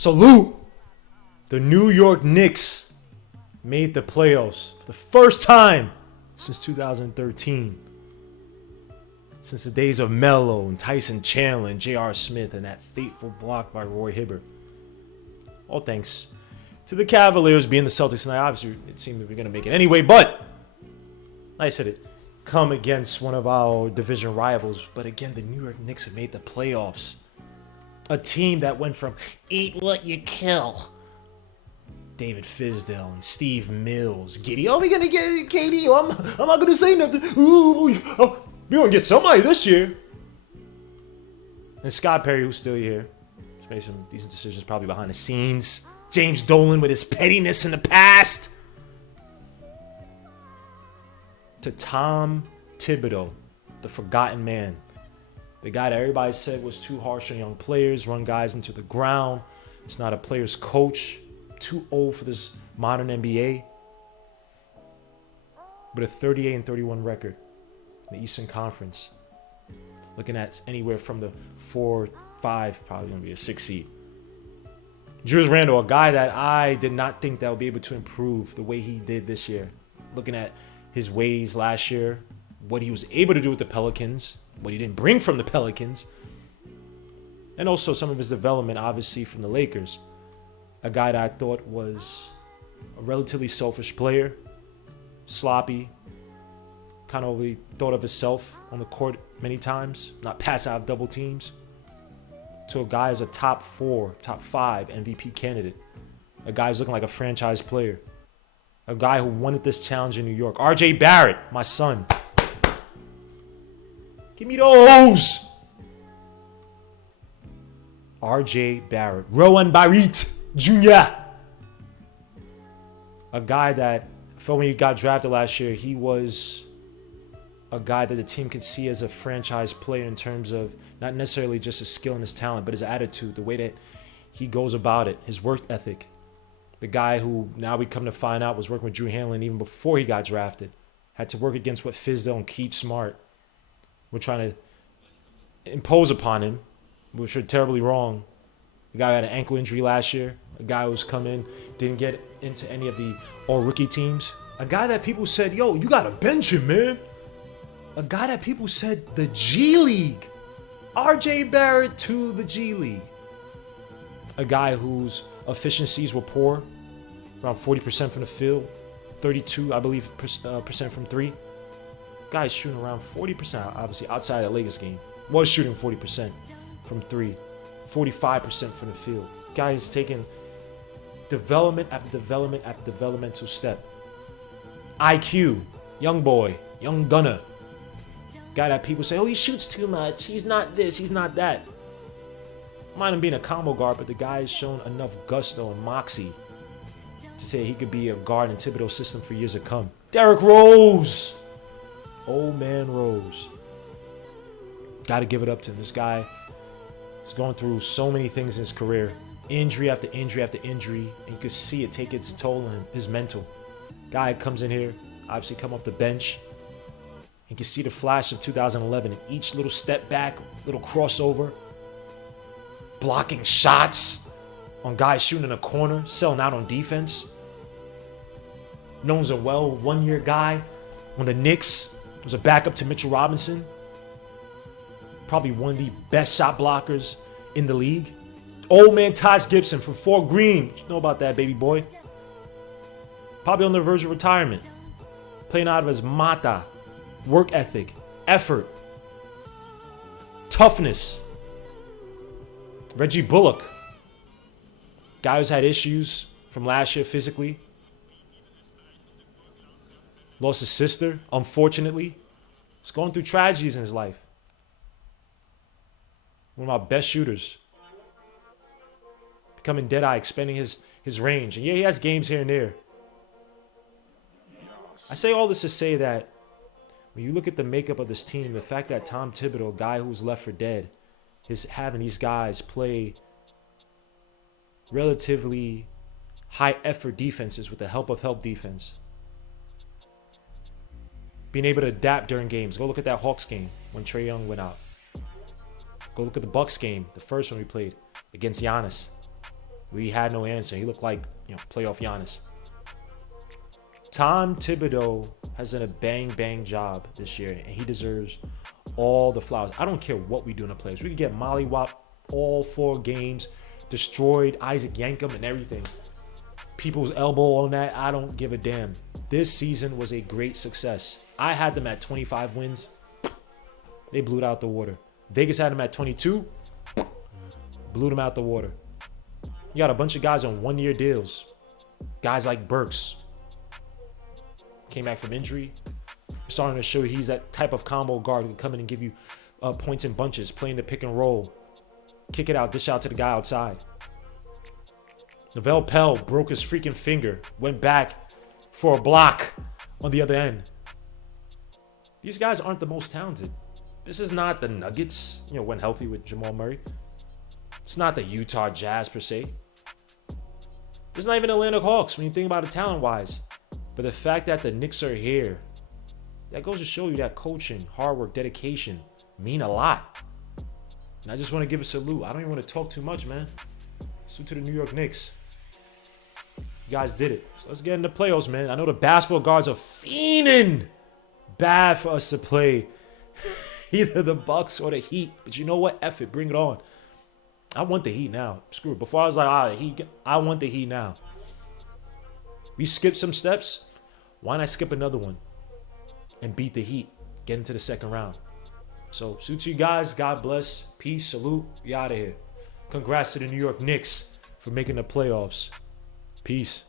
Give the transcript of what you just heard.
Salute! The New York Knicks made the playoffs for the first time since 2013. Since the days of Melo and Tyson Chandler and J.R. Smith and that fateful block by Roy Hibbert. All thanks to the Cavaliers being the Celtics tonight. Obviously, it seemed that we were going to make it anyway, but like I said, it come against one of our division rivals. But again, the New York Knicks have made the playoffs. A team that went from eat what you kill. David Fizdale and Steve Mills. Giddy. Oh, we're going to get KD. Oh, I'm not going to say nothing. Ooh, oh, we're going to get somebody this year. And Scott Perry, who's still here. He's made some decent decisions probably behind the scenes. James Dolan with his pettiness in the past. To Tom Thibodeau, the forgotten man. The guy that everybody said was too harsh on young players, run guys into the ground. It's not a player's coach. Too old for this modern NBA. But a 38-31 record in the Eastern Conference. Looking at anywhere from the 4-5, probably going to be a 6 seed. Julius Randle, a guy that I did not think that would be able to improve the way he did this year. Looking at his ways last year, what he was able to do with the Pelicans, what he didn't bring from the Pelicans, and also some of his development, obviously, from the Lakers. A guy that I thought was a relatively selfish player, sloppy, kind of only thought of himself on the court many times, not pass out of double teams, to a guy as a top 4, top 5 MVP candidate. A guy who's looking like a franchise player. A guy who wanted this challenge in New York. RJ Barrett, my son. Give me those. RJ Barrett. Rowan Barrett Jr. A guy that I felt when he got drafted last year, he was a guy that the team could see as a franchise player in terms of not necessarily just his skill and his talent, but his attitude, the way that he goes about it, his work ethic. The guy who now we come to find out was working with Drew Hanlon even before he got drafted. Had to work against what Fizdale and Keith Smart were trying to impose upon him, which were terribly wrong. The guy had an ankle injury last year. A guy who's come in, didn't get into any of the all-rookie teams. A guy that people said, yo, you got to bench him, man. A guy that people said the G League. RJ Barrett to the G League. A guy whose efficiencies were poor, around 40% from the field, 32, I believe, percent from three. Guy's shooting around 40%, obviously outside of the Lakers game. Was shooting 40% from three, 45% from the field. Guy is taking development after development after developmental step. IQ, young boy, young gunner. Guy that people say, oh, he shoots too much. He's not this, he's not that. Mind him being a combo guard, but the guy has shown enough gusto and moxie to say he could be a guard in Thibodeau's system for years to come. Derrick Rose. Old man Rose. Got to give it up to him. This guy is going through so many things in his career. Injury after injury after injury. And you could see it take its toll on his mental. Guy comes in here, obviously come off the bench. You can see the flash of 2011 in each little step back, little crossover. Blocking shots on guys shooting in a corner, selling out on defense. Known as a one-year guy on the Knicks. Was a backup to Mitchell Robinson. Probably one of the best shot blockers in the league. Old man Taj Gibson from Fort Greene. What you know about that, baby boy? Probably on the verge of retirement. Playing out of his mata. Work ethic. Effort. Toughness. Reggie Bullock. Guy who's had issues from last year physically. Lost his sister, unfortunately. He's going through tragedies in his life. One of our best shooters. Becoming dead-eye, expanding his range. And yeah, he has games here and there. I say all this to say that when you look at the makeup of this team, the fact that Tom Thibodeau, a guy who's left for dead, is having these guys play relatively high-effort defenses with the help defense. Being able to adapt during games. Go look at that Hawks game when Trae Young went out. Go look at the Bucks game, the first one we played against Giannis. We had no answer. He looked like, playoff Giannis. Tom Thibodeau has done a bang job this year, and he deserves all the flowers. I don't care what we do in the playoffs. We could get mollywop all 4 games, destroyed Isaac Yankem and everything. People's elbow on that. I don't give a damn. This season was a great success. I had them at 25 wins. They blew it out the water. Vegas had them at 22. Blew them out the water. You got a bunch of guys on 1-year deals. Guys like Burks. Came back from injury. Starting to show he's that type of combo guard who can come in and give you points in bunches, playing the pick and roll. Kick it out, dish out to the guy outside. Novell Pell broke his freaking finger. Went back for a block on the other end. These guys aren't the most talented. This is not the Nuggets, when healthy with Jamal Murray. It's not the Utah Jazz per se. It's not even Atlanta Hawks when you think about it talent-wise. But the fact that the Knicks are here, that goes to show you that coaching, hard work, dedication mean a lot. And I just want to give a salute. I don't even want to talk too much, man. Salute to the New York Knicks. You guys did it. So let's get into the playoffs, man. I know the basketball guards are fiending bad for us to play either the Bucks or the Heat. But you know what? F it. Bring it on. I want the Heat now. Screw it. Before I was like, I want the Heat now. We skipped some steps. Why not skip another one and beat the Heat? Get into the second round. So, salute to you guys. God bless. Peace. Salute. We out of here. Congrats to the New York Knicks for making the playoffs. Peace.